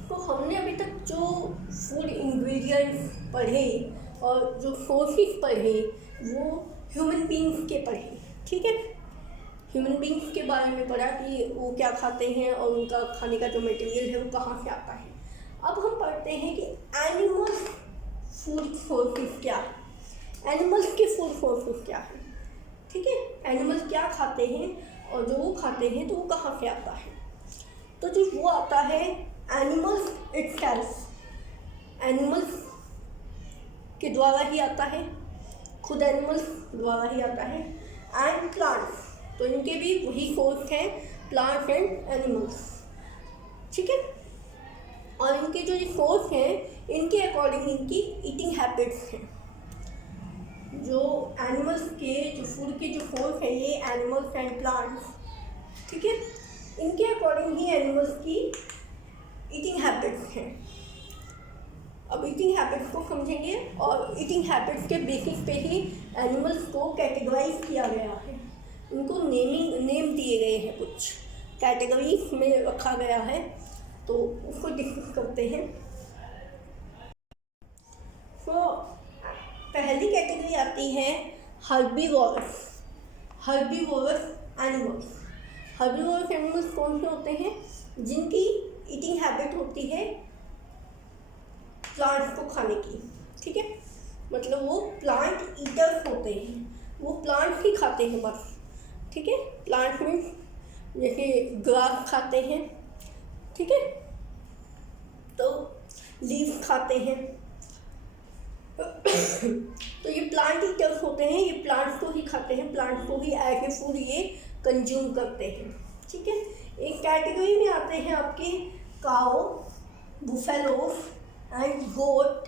तो हमने अभी तक जो फूड इंग्रेडिएंट्स पढ़े और जो सोर्सेस पढ़े वो ह्यूमन बींग्स के पढ़े, ठीक है। ह्यूमन बींग्स के बारे में पढ़ा कि वो क्या खाते हैं और उनका खाने का जो मटेरियल है वो कहाँ से आता है। अब हम पढ़ते हैं कि एनिमल फूड सोर्सेस क्या है, एनिमल्स के फूड सोर्सेस क्या है, ठीक है। एनिमल्स क्या खाते हैं और जो वो खाते हैं तो वो कहाँ से आता है। तो जो वो आता है एनिमल्स इटसेल्फ, एनिमल्स के द्वारा ही आता है, खुद एनिमल्स द्वारा ही आता है। एंड प्लांट्स, तो इनके भी वही सोर्स हैं, प्लांट्स एंड एनिमल्स, ठीक है। और इनके जो ये सोर्स हैं इनके अकॉर्डिंग इनकी ईटिंग हैबिट्स हैं। जो एनिमल्स के जो फूड के जो सोर्स है ये एनिमल्स एंड प्लांट्स, ठीक है, इनके अकॉर्डिंग ही एनिमल्स की ईटिंग हैबिट्स हैं। अब ईटिंग हैबिट्स को समझेंगे और ईटिंग हैबिट्स के बेसिस पे ही एनिमल्स को कैटेगराइज किया गया है, उनको नेम दिए गए हैं, कुछ कैटेगरीज में रखा गया है। तो उसको डिस्कस करते हैं। तो पहली कैटेगरी आती है herbivorous, herbivorous animals. Herbivorous animals कौन से होते हैं, जिनकी ईटिंग हैबिट होती है प्लांट्स को खाने की, ठीक है, मतलब वो प्लांट ईटर्स होते हैं, वो प्लांट्स ही खाते हैं बस, ठीक है। प्लांट में जैसे ग्रास खाते हैं, ठीक है, तो लीव्स खाते हैं। तो ये प्लांट ईटर्स होते हैं, ये प्लांट्स को ही खाते हैं, प्लांट्स को ही एज ए फूड ये कंज्यूम करते हैं, ठीक है। एक कैटेगरी में आते हैं आपके काओ, बुफेलो एंड गोट,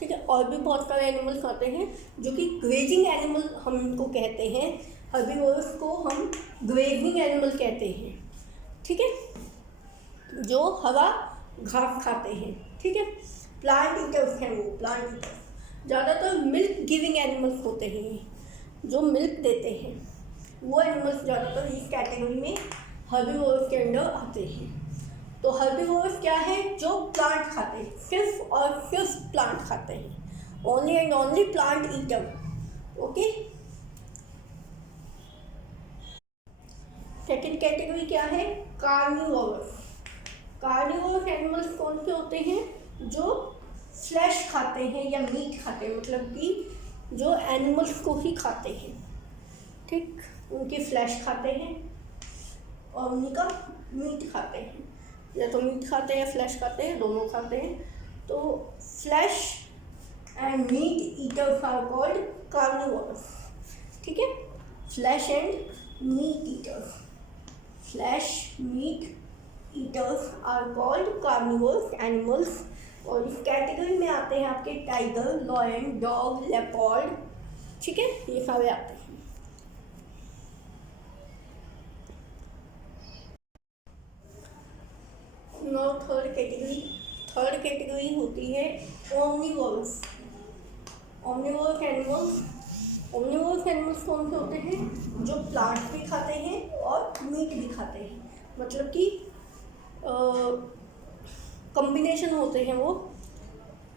ठीक है, और भी बहुत सारे एनिमल्स आते हैं जो कि ग्रेजिंग एनिमल हम इनको कहते हैं। हर्बीवोरस को हम ग्रेजिंग एनिमल कहते हैं। ठीक है, जो हरा घास खाते हैं, ठीक है। प्लांट ईटर्स हैं वो, प्लांट ईटर्स। ज़्यादातर मिल्क गिविंग एनिमल्स होते हैं, जो मिल्क देते हैं, वो एनिमल्स ज़्यादातर इस कैटेगरी में हर्बीवोरस के अंडर आते हैं। तो हर्बीवोरस क्या है? जो प्लांट खाते हैं, सिर्फ और सिर्फ प्लांट खाते हैं, only and only plant eater. Okay, second category क्या है? कार्निवोरस। कार्निवोरस एनिमल्स कौन से होते हैं? जो फ्लैश खाते हैं या मीट खाते हैं, मतलब कि जो एनिमल्स को ही खाते हैं, ठीक, उनकी फ्लैश खाते हैं और उनका मीट खाते हैं, या तो मीट खाते हैं या फ्लैश खाते हैं, दोनों खाते हैं। तो flesh and meat eaters are called carnivorous, ठीक है। Flesh and meat eaters, flesh meat eaters are called carnivorous animals. और इस कैटेगरी में आते हैं आपके टाइगर, लॉयन, डॉग, लेपर्ड, ठीक है, ये सारे आते हैं। नाउ थर्ड कैटेगरी होती है ओमनिवोरस। ओमनिवोरस एनिमल्स कौन से होते हैं? जो प्लांट भी खाते हैं और मीट भी खाते हैं, मतलब कि कॉम्बिनेशन होते हैं वो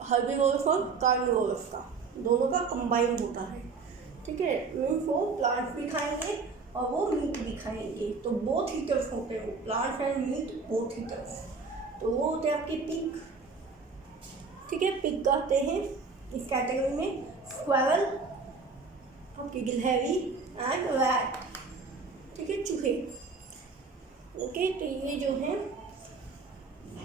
हर्बीवोरस और कार्निवोरस का, दोनों का कंबाइंड होता है, ठीक है। मीन्स वो प्लांट्स भी खाएंगे और वो मीट भी खाएंगे, तो बोथ ईटर्स होते हैं वो, plants and meat both eaters. तो वो होते हैं आपके पिग, ठीक है, पिग आते हैं इस कैटेगरी में। स्क्वैरल, आपके गिलहरी एंड रैट, ठीक है, चूहे। ओके, तो ये जो है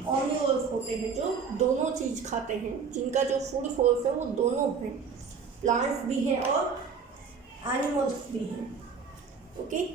ऑमनिवोरस होते हैं, जो दोनों चीज़ खाते हैं, जिनका जो फूड सोर्स है वो दोनों हैं, प्लांट्स भी हैं और एनिमल्स भी हैं। ओके,